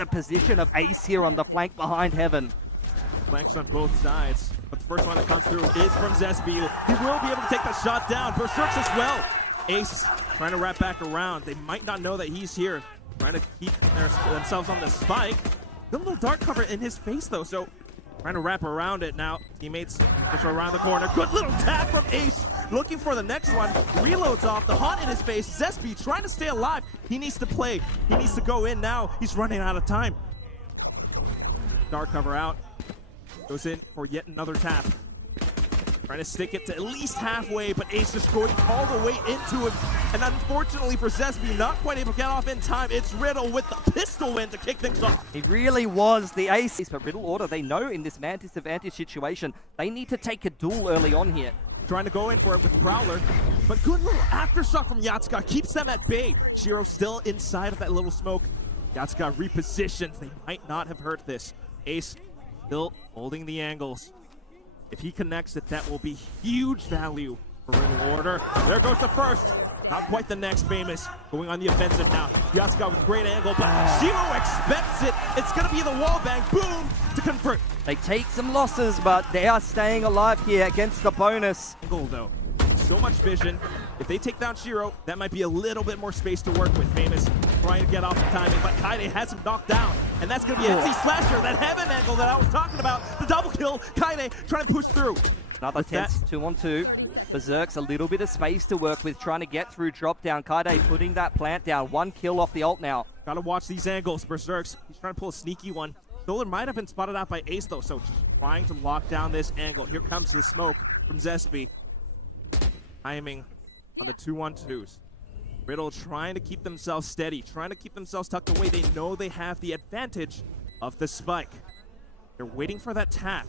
the position of Ace here on the flank behind Heaven. Flanks on both sides, but the first one that comes through is from Zesby. He will be able to take the shot down. Berserks as well. Ace trying to wrap back around. They might not know that he's here. Trying to keep themselves on the spike. A little dark cover in his face though, so trying to wrap around it now. Teammates just around the corner. Good little tap from Ace. Looking for the next one. Reloads off. The haunt in his face. Zesby trying to stay alive. He needs to play. He needs to go in now. He's running out of time. Dark cover out. Goes in for yet another tap. Trying to stick it to at least halfway, but Ace just going all the way into him. And unfortunately for Zesby, not quite able to get off in time. It's RIDDLE with the pistol win to kick things off. It really was the Ace. But RIDDLE Order, they know in this man disadvantage situation, they need to take a duel early on here. Trying to go in for it with Prowler, but good little aftershock from Yatska keeps them at bay. Shiro still inside of that little smoke. Yatska repositions. They might not have heard this. Ace still holding the angles. If he connects it, that will be huge value for RIDDLE Order. There goes the first. Not quite the next famous. Going on the offensive now. Yatska with great angle, but Shiro expects it. It's going to be the wall bang. Boom! To convert. They take some losses, but they are staying alive here against the bonus. Goal though. So much vision. If they take down Shiro, that might be a little bit more space to work with. Famous trying to get off the timing, but Kaide has him knocked down. And that's going to be an NC Slasher, that Heaven angle that I was talking about. The double kill. Kaide trying to push through. Another tense 2-on-2. Berserk's a little bit of space to work with, trying to get through drop down. Kaide putting that plant down. 1 kill off the ult now. Gotta watch these angles. Berserk's, he's trying to pull a sneaky one. Solar might have been spotted out by Ace though, so trying to lock down this angle. Here comes the smoke from Zesby. Timing on the 2-on-2s. RIDDLE trying to keep themselves steady, trying to keep themselves tucked away. They know they have the advantage of the spike. They're waiting for that tap.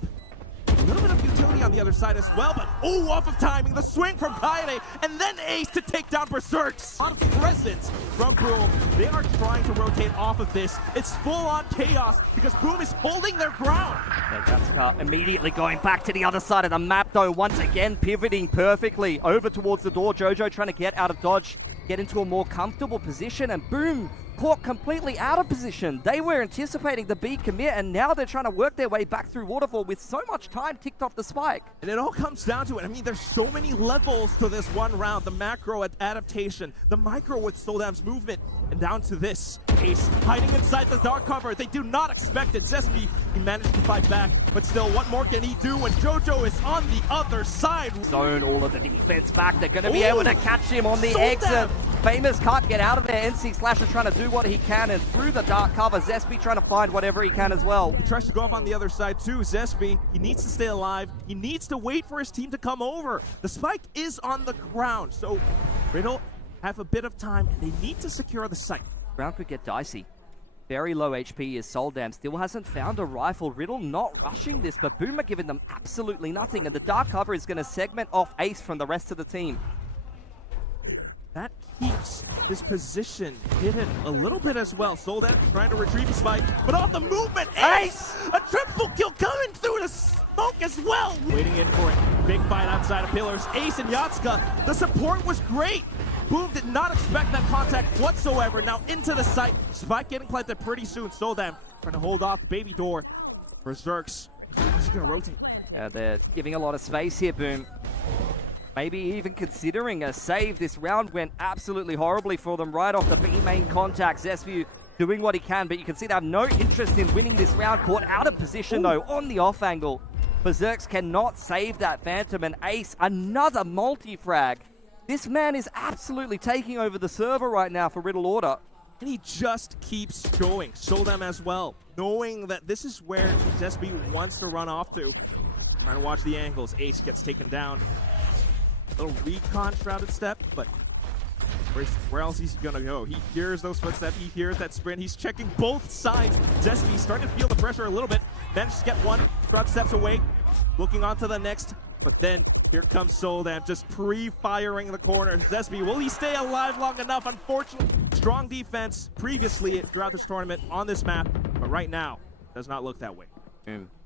A little bit of utility on the other side as well, but off of timing, the swing from Kaede, and then Ace to take down Berserks. A lot of presence from Boom. They are trying to rotate off of this. It's full-on chaos because Boom is holding their ground. Yatska immediately going back to the other side of the map though, once again pivoting perfectly over towards the door. Jojo trying to get out of dodge, get into a more comfortable position, and Boom caught completely out of position. They were anticipating the B commit, and now they're trying to work their way back through Waterfall with so much time ticked off the spike. And it all comes down to it. I mean, there's so many levels to this one round. The macro adaptation, the micro with Soldam's movement, and down to this. Ace hiding inside the dark cover. They do not expect it. Zesby, he managed to fight back, but still, what more can he do when Jojo is on the other side? Zone all of the defense back. They're going to be able to catch him on the exit. Famous can't get out of there. NC Slasher trying to do what he can, and through the dark cover, Zesby trying to find whatever he can as well. He tries to go off on the other side too. Zesby, he needs to stay alive. He needs to wait for his team to come over. The spike is on the ground, so RIDDLE have a bit of time, and they need to secure the site. Round could get dicey. Very low HP is Soldam. Still hasn't found a rifle. RIDDLE not rushing this, but Boomer giving them absolutely nothing, and the dark cover is going to segment off Ace from the rest of the team. That keeps his position hidden a little bit as well. Soldam trying to retrieve his spike, but off the movement, Ace! A triple kill coming through the smoke as well! Waiting in for it. Big fight outside of pillars. Ace and Yatska, the support was great! Boom did not expect that contact whatsoever. Now into the site. Spike getting planted pretty soon. Soldam trying to hold off the baby door. Berserks, he's gonna rotate. Yeah, they're giving a lot of space here, Boom. Maybe even considering a save. This round went absolutely horribly for them right off the B main contact. Zesby doing what he can, but you can see they have no interest in winning this round. Caught out of position though on the off angle. Berserks cannot save that Phantom, and Ace another multi-frag. This man is absolutely taking over the server right now for RIDDLE Order. And he just keeps going. Soldam as well, knowing that this is where Zesby wants to run off to. Trying to watch the angles. Ace gets taken down. Little recon shrouded step, but where else is he gonna go? He hears those footsteps, he hears that sprint, he's checking both sides. Zesby starting to feel the pressure a little bit. Managed to get one, shroud steps away, looking on to the next, but then here comes Soldam, just pre-firing the corner. Zesby, will he stay alive long enough? Unfortunately, strong defense previously throughout this tournament on this map, but right now, does not look that way.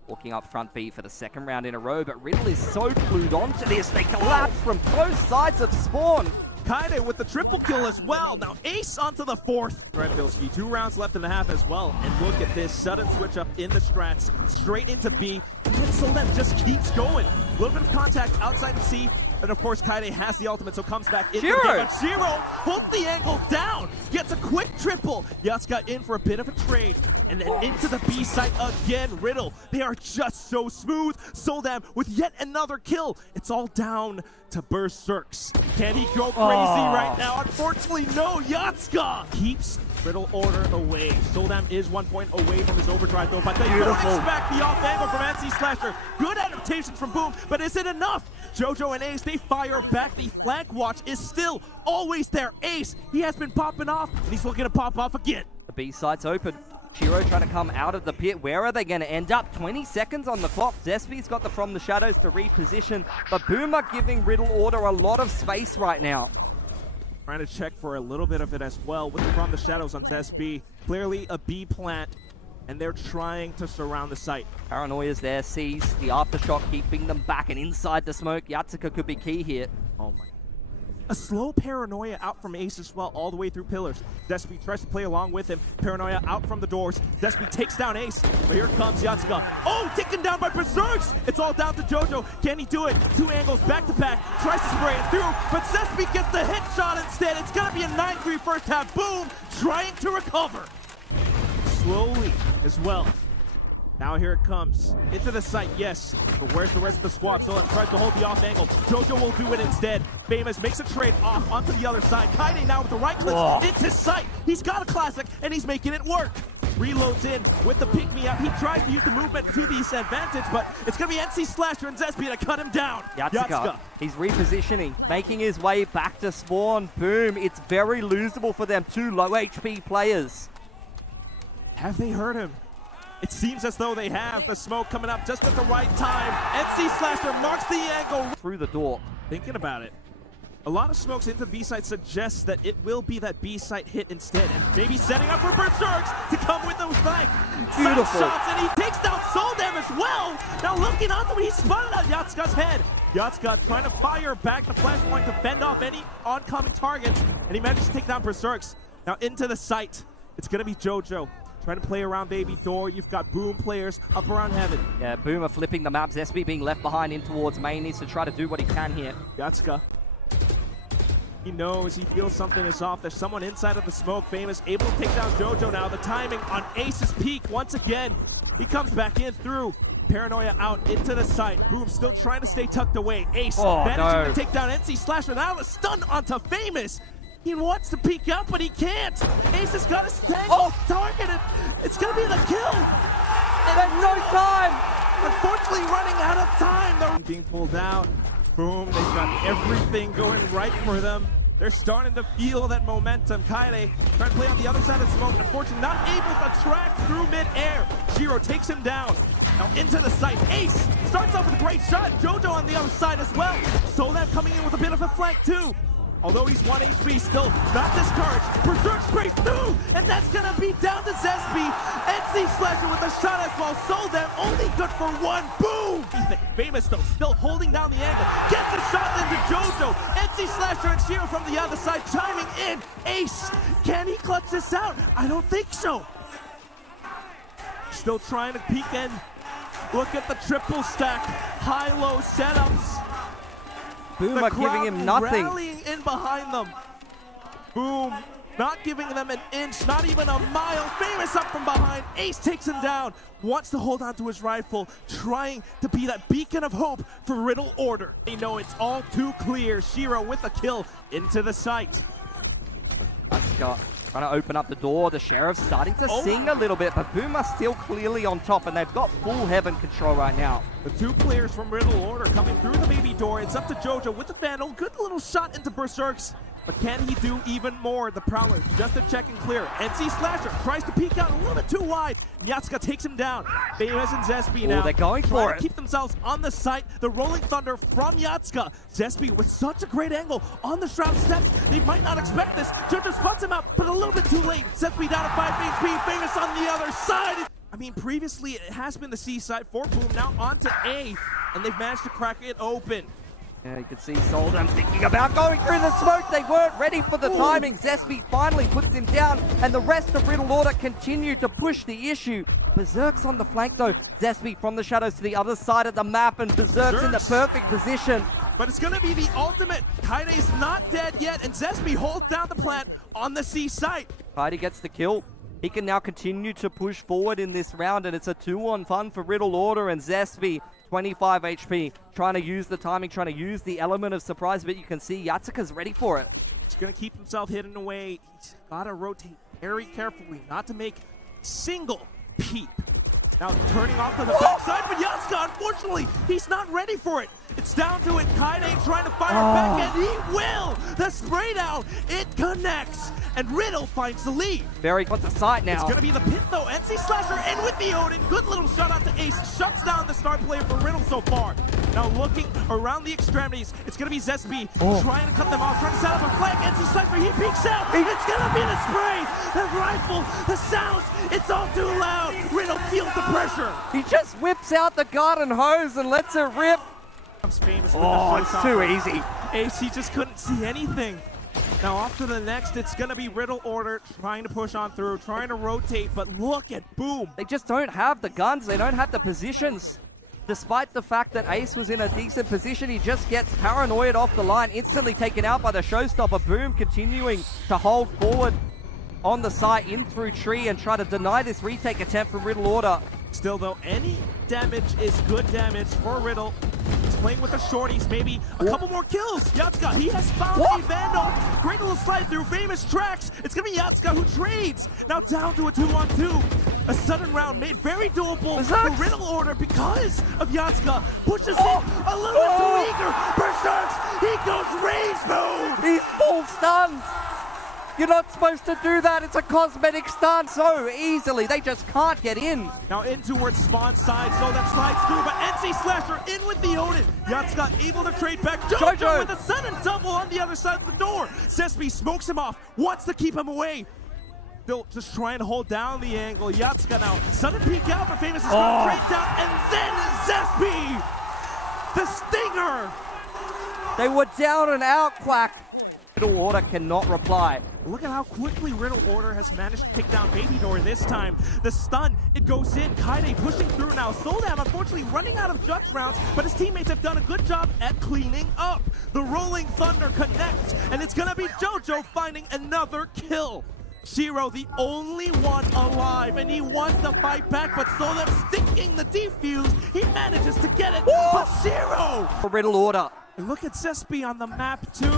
Walking up front B for the second round in a row, but RIDDLE is so glued onto this. They collapse from both sides of spawn. Kaide with the triple kill as well. Now Ace onto the fourth. Redbilski, 2 rounds left in the half as well. And look at this sudden switch up in the strats, straight into B. And then Solem just keeps going. A little bit of contact outside the C. And of course, Kaide has the ultimate, so comes back into the game. But Shiro holds the angle down, gets a quick triple. Yatsuka in for a bit of a trade. And then into the B site again. RIDDLE, they are just so smooth. Soldam with yet another kill. It's all down to Berserks. Can he go crazy right now? Unfortunately, no. Yatsuka keeps RIDDLE order away. Soldam is 1 point away from his overdrive though, but they don't expect the off angle from NC Slasher. Good adaptation from Boom, but is it enough? Jojo and Ace, they fire back. The flank watch is still always there. Ace, he has been popping off, and he's looking to pop off again. The B site's open. Shiro trying to come out of the pit. Where are they going to end up? 20 seconds on the clock. Zespy's got the From the Shadows to reposition, but Boom are giving RIDDLE order a lot of space right now. Trying to check for a little bit of it as well with the From the Shadows on Zesby. Clearly a B plant, and they're trying to surround the site. Paranoia's there, sees the aftershock keeping them back, and inside the smoke, Yatsuka could be key here. Oh my. A slow Paranoia out from Ace as well, all the way through pillars. Zesby tries to play along with him. Paranoia out from the doors. Zesby takes down Ace, but here comes Yatsuka. Oh, taken down by Berserks! It's all down to Jojo. Can he do it? 2 angles back to back. Tries to spray it through, but Zesby gets the hit shot instead. It's gonna be a 9-3 first half. Boom, trying to recover. Slowly as well. Now here it comes. Into the site, yes. But where's the rest of the squad? Solem tries to hold the off angle. Jojo will do it instead. Famous makes a trade off onto the other side. Kaide now with the right click into sight. He's got a classic, and he's making it work. Reloads in with the pick-me-up. He tries to use the movement to his advantage, but it's going to be NC Slasher and Zesby to cut him down. Yatsuka, he's repositioning, making his way back to spawn. Boom, it's very losable for them. 2 low HP players. Have they heard him? It seems as though they have. The smoke coming up just at the right time. NC Slasher marks the angle. Through the door. Thinking about it. A lot of smokes into B-site suggests that it will be that B-site hit instead. And maybe setting up for Berserks to come with those back. Beautiful. Shots, and he takes down Soldam as well. Now looking onto it, he spun it on Yatsuka's head. Yatsuka trying to fire back the flashpoint to fend off any oncoming targets. And he manages to take down Berserks. Now into the site. It's going to be Jojo. Trying to play around Baby Door. You've got Boom players up around Heaven. Yeah, Boom are flipping the map. Zesby being left behind in towards main. Needs to try to do what he can here. Yatsuka. He knows, he feels something is off. There's someone inside of the smoke. Famous able to take down Jojo now. The timing on Ace's peak once again. He comes back in through. Paranoia out into the site. Boom still trying to stay tucked away. Ace managing to take down NC Slasher. Now a stun onto Famous. He wants to peek out, but he can't. Ace has got his tangle targeted. It's going to be the kill. And there's no time. Unfortunately, running out of time. They're being pulled out. Boom, they've got everything going right for them. They're starting to feel that momentum. Kaide trying to play on the other side of the smoke. Unfortunately, not able to track through mid-air. Shiro takes him down. Now into the site. Ace starts off with a great shot. Jojo on the other side as well. Soldam coming in with a bit of a flank too. Although he's 1 HP, still not discouraged. Berserk sprays through, and that's gonna be down to Zesby. NC Slasher with a shot as well. Soldam only good for 1. Boom! Famous though, still holding down the angle. Gets the shot into Jojo. NC Slasher and Shiro from the other side chiming in. Ace, can he clutch this out? I don't think so. Still trying to peek in. Look at the triple stack. High-low setups. Boom are giving him nothing. Rallying in behind them. Boom, not giving them an inch, not even a mile. Famous up from behind. Ace takes him down. Wants to hold on to his rifle, trying to be that beacon of hope for RIDDLE order. They know it's all too clear. Shiro with a kill into the site. Scott trying to open up the door. The Sheriff's starting to sing a little bit, but Boom are still clearly on top, and they've got full Heaven control right now. The 2 players from RIDDLE order coming through the Baby Door. It's up to Jojo with the Vandal. Good little shot into Berserks. But can he do even more? The Prowler just a check and clear. NC Slasher tries to peek out a little bit too wide. Yatsuka takes him down. Famous and Zesby now. They're going for it. To keep themselves on the site. The Rolling Thunder from Yatsuka. Zesby with such a great angle on the Shroud steps. They might not expect this. Jojo spots him out, but a little bit too late. Zesby down to 5 HP. Famous on the other side. I mean, previously it has been the C side for Boom. Now onto A, and they've managed to crack it open. Yeah, you can see Soldam thinking about going through the smoke. They weren't ready for the timing. Zesby finally puts him down, and the rest of Riddle Order continue to push the issue. Berserk's on the flank though. Zesby from the shadows to the other side of the map, and Berserk's in the perfect position. But it's going to be the ultimate. Kaide's not dead yet, and Zesby holds down the plant on the C site. Kaide gets the kill. He can now continue to push forward in this round, and it's a 2-on-1 for Riddle Order and Zesby. 25 HP, trying to use the timing, trying to use the element of surprise, but you can see Yatsuka's ready for it. He's going to keep himself hidden away. He's got to rotate very carefully, not to make a single peep. Now turning off to the backside, but Yatsuka, unfortunately, he's not ready for it. It's down to it. Kaide trying to fire back, and he will! The spray down, it connects, and Riddle finds the lead. Very on the side now. It's going to be the pit though. NC Slasher in with the Odin. Good little shot out to Ace. Shuts down the star player for Riddle so far. Now looking around the extremities, it's going to be Zesby trying to cut them off, trying to set up a flank. NC Slasher, he peeks out. It's going to be the spray, the rifle, the sounds. It's all too loud. Riddle feels the pressure. He just whips out the garden hose and lets it rip. Famous with it's too easy. Ace, he just couldn't see anything. Now off to the next, it's going to be Riddle Order trying to push on through, trying to rotate, but look at Boom. They just don't have the guns. They don't have the positions. Despite the fact that Ace was in a decent position, he just gets paranoid off the line, instantly taken out by the showstopper. Boom continuing to hold forward on the site in through tree and try to deny this retake attempt from Riddle Order. Still though, any damage is good damage for Riddle. He's playing with the shorties, maybe a couple more kills. Yatsuka, he has found a Vandal. Great little slide through Famous tracks. It's gonna be Yatsuka who trades. Now down to a 2-on-2. A sudden round made very doable for Riddle Order because of Yatsuka. Pushes in a little bit too eager. Berserks, he goes rage mode. He's full stunned. You're not supposed to do that. It's a cosmetic stun so easily. They just can't get in. Now in towards spawn side, so that slides through, but NC Slasher in with the Odin. Yatsuka able to trade back. Jojo with a sudden double on the other side of the door. Zesby smokes him off, wants to keep him away. Still just trying to hold down the angle. Yatsuka now, sudden peek out, but Famous is going to trade down, and then Zesby, the stinger. They were down and out, Quack. Riddle Order cannot reply. Look at how quickly Riddle Order has managed to take down Baby Door this time. The stun, it goes in. Kaide pushing through now. Soldan unfortunately running out of judge rounds, but his teammates have done a good job at cleaning up. The Rolling Thunder connects, and it's gonna be Jojo finding another kill. Shiro, the only one alive, and he wants to fight back, but Soldan sticking the defuse. He manages to get it, but Shiro! For Riddle Order. And look at Zesby on the map too.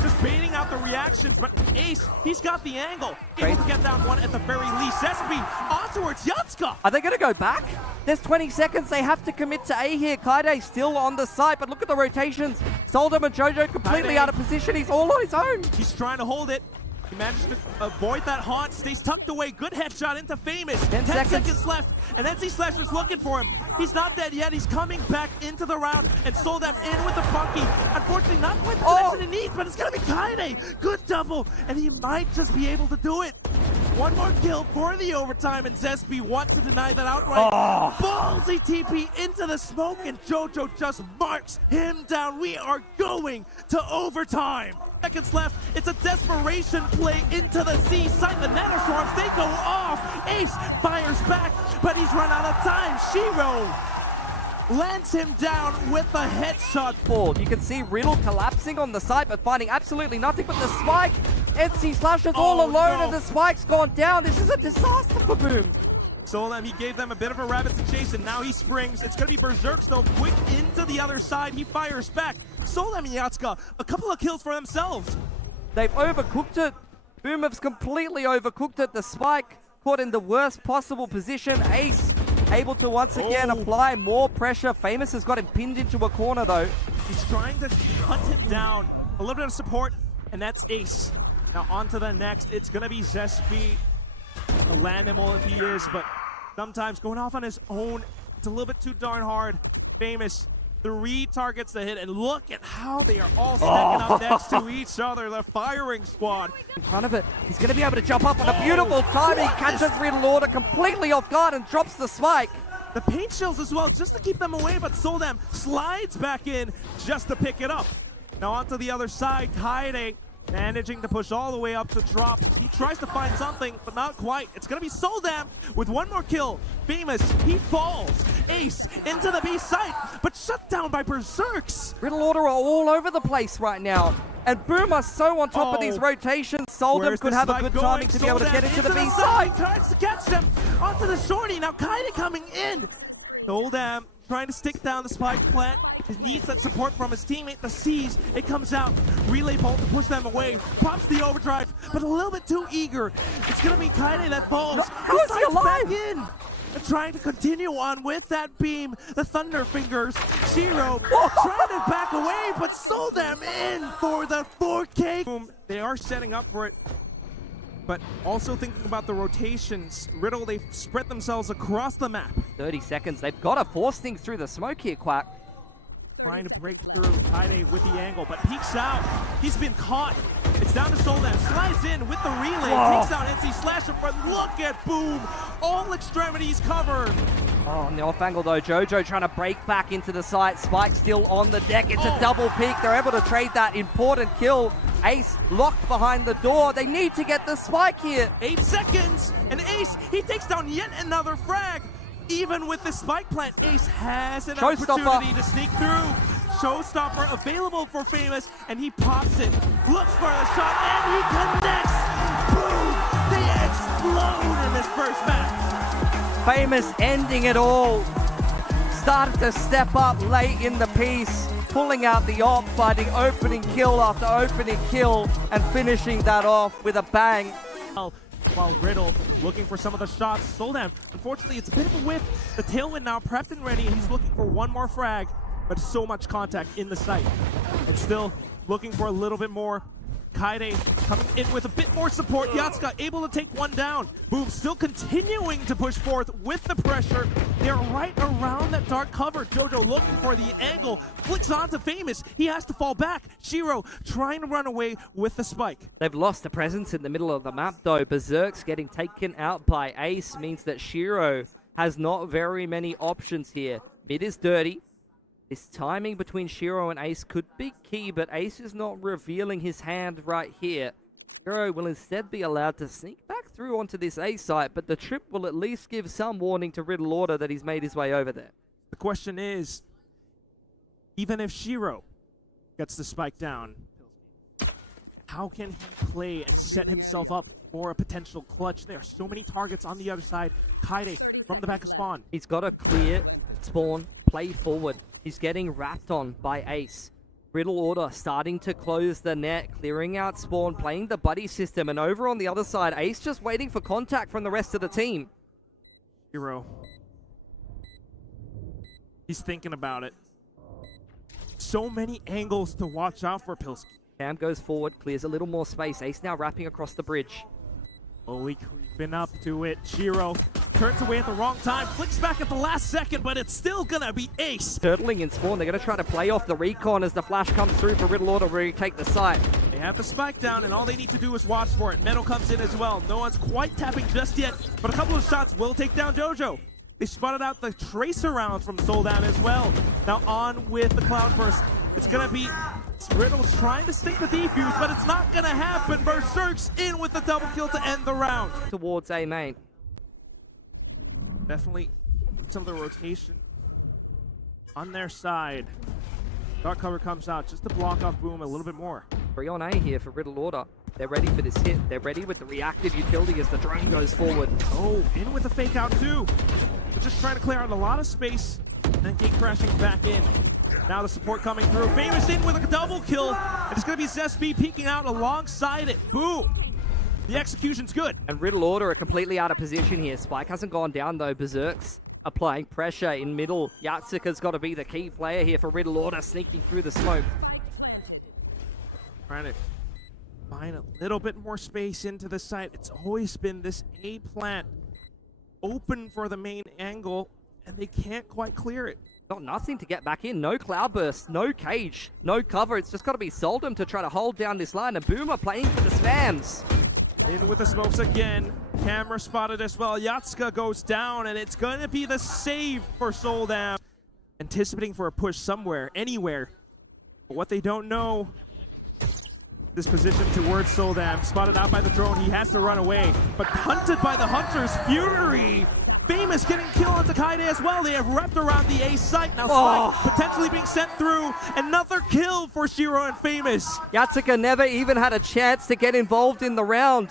Just baiting out the reactions, but Ace, he's got the angle. Able to get down one at the very least. Zesby on towards Yatsuka. Are they going to go back? There's 20 seconds. They have to commit to A here. Kaide still on the side, but look at the rotations. Soldam and Jojo completely out of position. He's all on his own. He's trying to hold it. He managed to avoid that haunt, stays tucked away. Good headshot into Famous. 10 seconds left, and NC Slasher's looking for him. He's not dead yet. He's coming back into the round, and Soldam in with the funky. Unfortunately, not quite the connection he needs, but it's going to be Kaide. Good double, and he might just be able to do it. One more kill for the overtime, and Zesby wants to deny that outright. Ballsy TP into the smoke, and Jojo just marks him down. We are going to overtime. Seconds left. It's a desperation play into the C site. The nanoswarms, they go off. Ace fires back, but he's run out of time. Shiro lands him down with a headshot. You can see Riddle collapsing on the side, but finding absolutely nothing but the spike. NC Slasher's all alone, and the spike's gone down. This is a disaster for Boom. Soldan, he gave them a bit of a rabbit to chase, and now he springs. It's going to be Berserks, though, quick into the other side. He fires back. Soldan and Yatsuka, a couple of kills for themselves. They've overcooked it. Boom has completely overcooked it. The spike caught in the worst possible position. Ace able to once again apply more pressure. Famous has got him pinned into a corner, though. He's trying to hunt him down. A little bit of support, and that's Ace. Now on to the next. It's going to be Zesby. A Lanimal if he is, but sometimes going off on his own, it's a little bit too darn hard. Famous, 3 targets to hit, and look at how they are all stacking up next to each other. The firing squad. In front of it, he's going to be able to jump up on a beautiful timing. Catches Riddle Order completely off guard and drops the spike. the paint shells as well, just to keep them away, but Soldam slides back in just to pick it up. Now onto the other side, Kaede managing to push all the way up to drop. He tries to find something, but not quite. It's gonna be Soldam with one more kill. Famous, he falls. Ace into the B site, but shut down by Berserks. Riddle Order are all over the place right now. And Boom are so on top of these rotations. Soldam could have a good timing to be able to get into the B side. Tries to catch them onto the shorty. Now Kaede coming in. Soldam trying to stick down the spike plant. He needs that support from his teammate, the Siege. It comes out. Relay bolt to push them away. Pops the overdrive, but a little bit too eager. It's going to be Kaede that falls. No, how is he alive? Back in. Trying to continue on with that beam. The Thunder Fingers. Shiro trying to back away, but Soldam in for the 4K. Boom. They are setting up for it. But also thinking about the rotations. Riddle, they've spread themselves across the map. 30 seconds. They've got to force things through the smoke here, Quack. Trying to break through Kaede with the angle, but peeks out. He's been caught. It's down to Soldam. Slides in with the relay. Whoa. Takes down NC Slasher, but look at Boom. All extremities covered. Oh, on the off angle though, Jojo trying to break back into the site. Spike still on the deck. It's a double peek. They're able to trade that important kill. Ace locked behind the door. They need to get the spike here. 8 seconds, and Ace, he takes down yet another frag. Even with the spike plant, Ace has an opportunity to sneak through. Showstopper available for Famous, and he pops it. Looks for the shot, and he connects. Boom! They explode in this first match. Famous ending it all. Started to step up late in the piece, pulling out the op, finding opening kill after opening kill, and finishing that off with a bang. While Riddle looking for some of the shots. Soldam, unfortunately, it's a bit of a whiff. The Tailwind now prepped and ready, and he's looking for one more frag, but so much contact in the site. And still looking for a little bit more. Kaede coming in with a bit more support. Yatsuka able to take one down. Boom still continuing to push forth with the pressure. They're right around that dark cover. Jojo looking for the angle. Flicks onto Famous. He has to fall back. Shiro trying to run away with the spike. They've lost the presence in the middle of the map though. Berserk's getting taken out by Ace means that Shiro has not very many options here. Mid is dirty. This timing between Shiro and Ace could be key, but Ace is not revealing his hand right here. Shiro will instead be allowed to sneak back through onto this A site, but the trip will at least give some warning to Riddle Order that he's made his way over there. The question is, even if Shiro gets the spike down, how can he play and set himself up for a potential clutch? There are so many targets on the other side. Kaede from the back of spawn. He's got to clear spawn, play forward. He's getting wrapped on by Ace. Riddle Order starting to close the net, clearing out spawn, playing the buddy system, and over on the other side, Ace just waiting for contact from the rest of the team. Hero. He's thinking about it. So many angles to watch out for Pilsky. Cam goes forward, clears a little more space. Ace now wrapping across the bridge. Slowly creeping up to it. Shiro turns away at the wrong time, flicks back at the last second, but it's still gonna be Ace. Turtling in spawn, they're gonna try to play off the recon as the flash comes through for Riddle Order where he take the site. They have the spike down, and all they need to do is watch for it. Metal comes in as well. No one's quite tapping just yet, but a couple of shots will take down Jojo. They spotted out the tracer rounds from Soldam as well. Now on with the Cloudburst. It's gonna be Riddle's trying to stick the defuse, but it's not gonna happen. Berserk's in with the double kill to end the round. Towards A main. Definitely some of the rotation on their side. Dark cover comes out just to block off Boom a little bit more. 3 on A here for Riddle Order. They're ready for this hit. They're ready with the reactive utility as the drone goes forward. Oh, in with a fake out too. They're just trying to clear out a lot of space and then gate crashing back in. Now the support coming through. Famous in with a double kill. And it's going to be Zesby peeking out alongside it. Boom. The execution's good. And Riddle Order are completely out of position here. Spike hasn't gone down though. Berserk's applying pressure in middle. Yatsuka's got to be the key player here for Riddle Order, sneaking through the smoke. Trying to find a little bit more space into the site. It's always been this A plant open for the main angle, and they can't quite clear it. Got nothing to get back in. No Cloudburst, no cage, no cover. It's just got to be Soldam to try to hold down this line. And Boomer playing for the spams. In with the smokes again. Camera spotted as well. Yatska goes down, and it's going to be the save for Soldam. Anticipating for a push somewhere, anywhere. But what they don't know, this position towards Soldam. Spotted out by the drone, he has to run away. But hunted by the Hunter's Fury. Famous getting killed onto Kaide as well. They have wrapped around the A site. Now Spike potentially being sent through. Another kill for Shiro and Famous. Yatsuka never even had a chance to get involved in the round.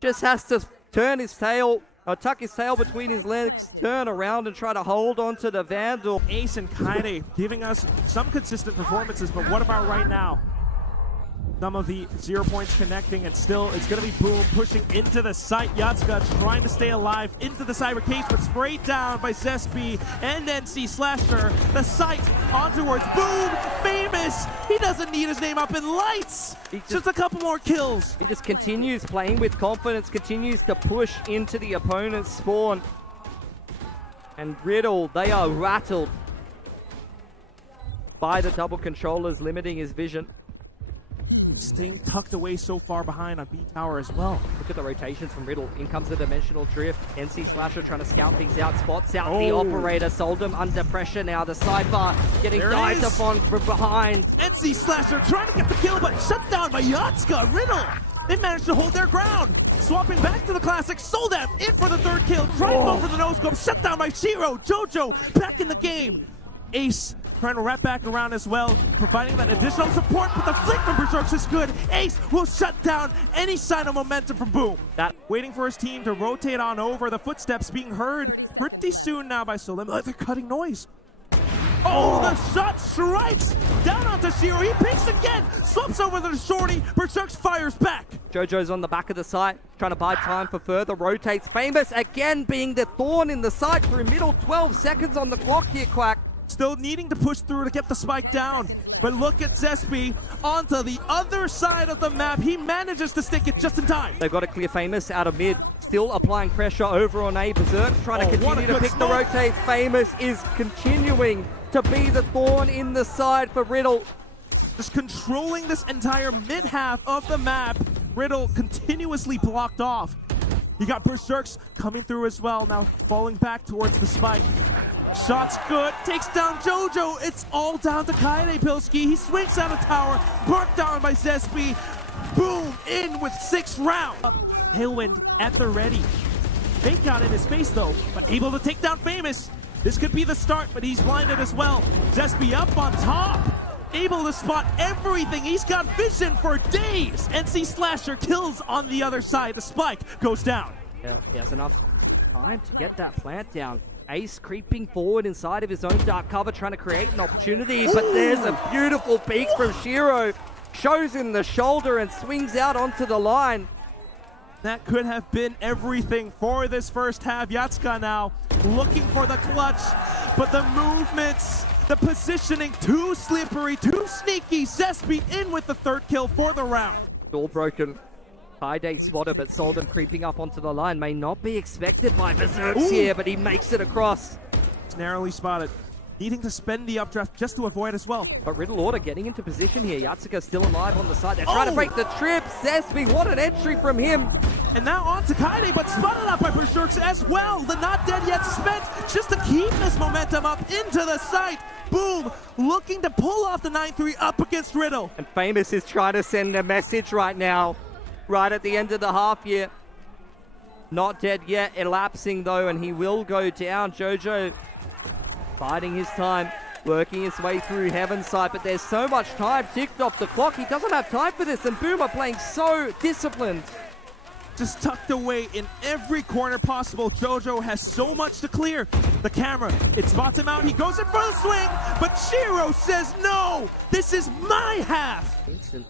Just has to turn his tail, or tuck his tail between his legs, turn around and try to hold onto the Vandal. Ace and Kaide giving us some consistent performances, but what about right now? Some of the 0 points connecting, and still it's going to be Boom pushing into the site. Yatsuka trying to stay alive into the cyber case, but sprayed down by Zespi and NC Slasher. The site on towards Boom. Famous. He doesn't need his name up in lights. Just a couple more kills. He just continues playing with confidence, continues to push into the opponent's spawn. And Riddle, they are rattled by the double controllers limiting his vision. Staying tucked away so far behind on B tower as well. Look at the rotations from Riddle. In comes the dimensional drift. NC Slasher trying to scout things out. Spots out the operator. Soldam under pressure now. The sidebar getting dived upon from behind. NC Slasher trying to get the kill, but shut down by Yatsuka. Riddle, they managed to hold their ground. Swapping back to the classic. Soldam in for the third kill. Trying to go for the no-scope. Shut down by Shiro. Jojo back in the game. Ace trying to wrap back around as well, providing that additional support, but the flick from Berserks is good. Ace will shut down any sign of momentum from Boom. Waiting for his team to rotate on over, the footsteps being heard pretty soon now by Soldam. They're cutting noise. The shot strikes down onto Shiro. He picks again, swaps over the shorty. Berserks fires back. Jojo's on the back of the site, trying to buy time for further rotates. Famous again being the thorn in the site through middle. 12 seconds on the clock here, Quack. Still needing to push through to get the spike down. But look at Zespi onto the other side of the map. He manages to stick it just in time. They've got to clear Famous out of mid. Still applying pressure over on A. Berserk's trying to continue to pick the rotates. Famous is continuing to be the thorn in the side for Riddle. Just controlling this entire mid-half of the map. Riddle continuously blocked off. You got Berserks coming through as well, now falling back towards the spike. Shot's good, takes down Jojo. It's all down to Kaide Pilski. He swings out of tower, burnt down by Zespi. Boom, in with 6 rounds. Tailwind at the ready. Fake out in his face though, but able to take down Famous. This could be the start, but he's blinded as well. Zespi up on top, able to spot everything. He's got vision for days. NC Slasher kills on the other side. The spike goes down. Yeah, he has enough time to get that plant down. Ace creeping forward inside of his own dark cover, trying to create an opportunity, but there's a beautiful peek from Shiro. Shows him the shoulder and swings out onto the line. That could have been everything for this first half. Yatsuka now looking for the clutch, but the movements, the positioning, too slippery, too sneaky. Zespi in with the third kill for the round. All broken. Kaide spotted, but Soldam creeping up onto the line. May not be expected by Berserks here, but he makes it across. It's narrowly spotted. Needing to spend the updraft just to avoid as well. But Riddle Order getting into position here. Yatsuka still alive on the side. They're trying to break the trip. Zespi, what an entry from him. And now on to Kaide, but spotted out by Berserks as well. The not dead yet spent just to keep this momentum up into the site. Boom, looking to pull off the 9-3 up against Riddle. And Famous is trying to send a message right now. Right at the end of the half here. Not dead yet, elapsing though, and he will go down. Jojo biding his time, working his way through Heaven's Sight, but there's so much time ticked off the clock. He doesn't have time for this, and Boom are playing so disciplined. Just tucked away in every corner possible. Jojo has so much to clear. The camera, it spots him out. He goes in for the swing, but Shiro says no. This is my half. Instant.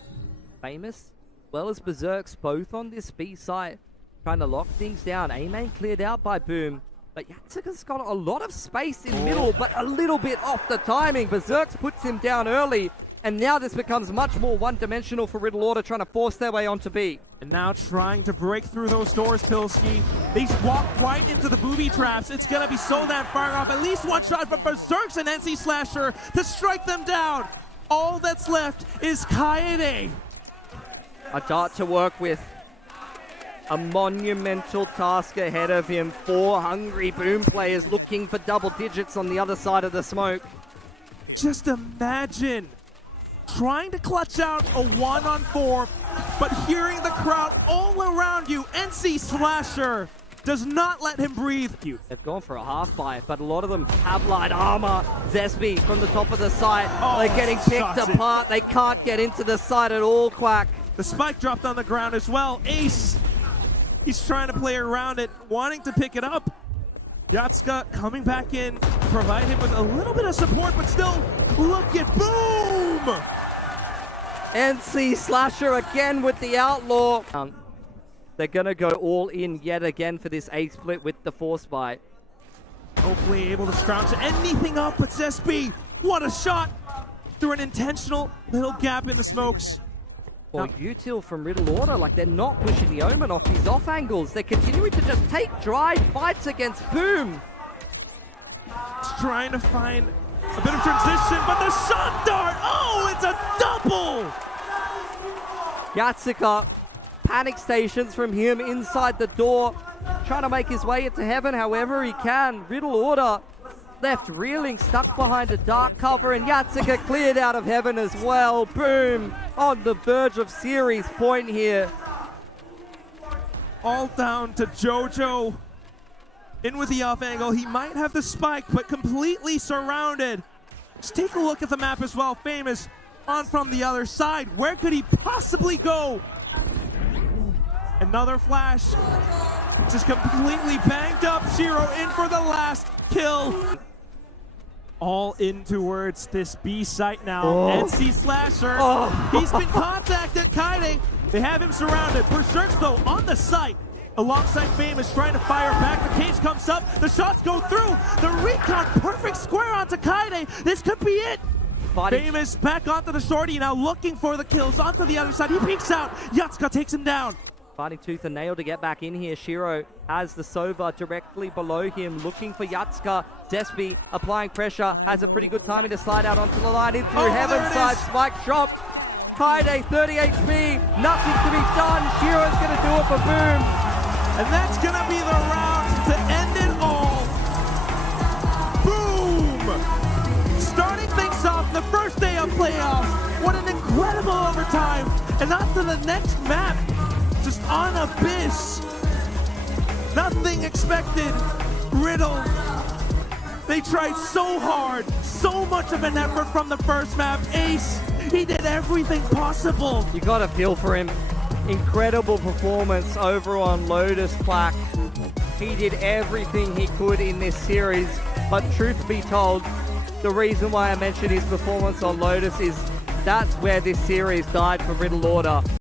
Famous, well as Berserks, both on this B site, trying to lock things down. A-main cleared out by Boom, but Yatsuka's got a lot of space in middle, but a little bit off the timing. Berserks puts him down early, and now this becomes much more one-dimensional for Riddle Order, trying to force their way onto B. And now trying to break through those doors, Pilski. They walk right into the booby traps. It's going to be Soldam firing off at least one shot from Berserks and NC Slasher to strike them down. All that's left is Kaede. A dart to work with. A monumental task ahead of him. 4 hungry Boom players looking for double digits on the other side of the smoke. Just imagine trying to clutch out a 1-on-4, but hearing the crowd all around you. NC Slasher does not let him breathe. They've gone for a half buy, but a lot of them have light armor. Zesby from the top of the site. They're getting picked apart. They can't get into the site at all, Quack. The spike dropped on the ground as well. Ace, he's trying to play around it, wanting to pick it up. Yatska coming back in, provide him with a little bit of support, but still, look at Boom! NC Slasher again with the outlaw. They're gonna go all in yet again for this A split with the force buy. Hopefully able to scrounge anything up, but Zesby, what a shot! Through an intentional little gap in the smokes. Well, util from Riddle Order, like they're not pushing the Omen off these off angles. They're continuing to just take dry fights against Boom. He's trying to find a bit of transition, but the shot dart, oh, it's a double! Yatsuka, panic stations from him inside the door, trying to make his way into heaven however he can. Riddle Order left reeling, stuck behind a dark cover, and Yatsuka cleared out of heaven as well. Boom, on the verge of series point here. All down to Jojo. In with the off angle, he might have the spike, but completely surrounded. Just take a look at the map as well. Famous on from the other side. Where could he possibly go? Another flash. Just completely banged up. Shiro in for the last kill. All in towards this B site now. NC Slasher. He's been contacted. Kaide. They have him surrounded. Berserks though on the site. Alongside Famous trying to fire back. The cage comes up. The shots go through. The recon perfect square onto Kaide. This could be it. Famous back onto the shorty now looking for the kills onto the other side. He peeks out. Yatsuka takes him down. Fighting tooth and nail to get back in here. Shiro has the Sova directly below him, looking for Yatsuka. Zesby applying pressure, has a pretty good timing to slide out onto the line. In through heaven side, spike dropped. Kaide, 30 HP, nothing to be done. Shiro's going to do it for Boom. And that's going to be the round to end it all. Boom! Starting things off the first day of playoffs. What an incredible overtime. And on to the next map. Just on Abyss. Nothing expected. Riddle. They tried so hard. So much of an effort from the first map. Ace, he did everything possible. You got to feel for him. Incredible performance over on Lotus Plaque. He did everything he could in this series. But truth be told, the reason why I mentioned his performance on Lotus is that's where this series died for Riddle Order.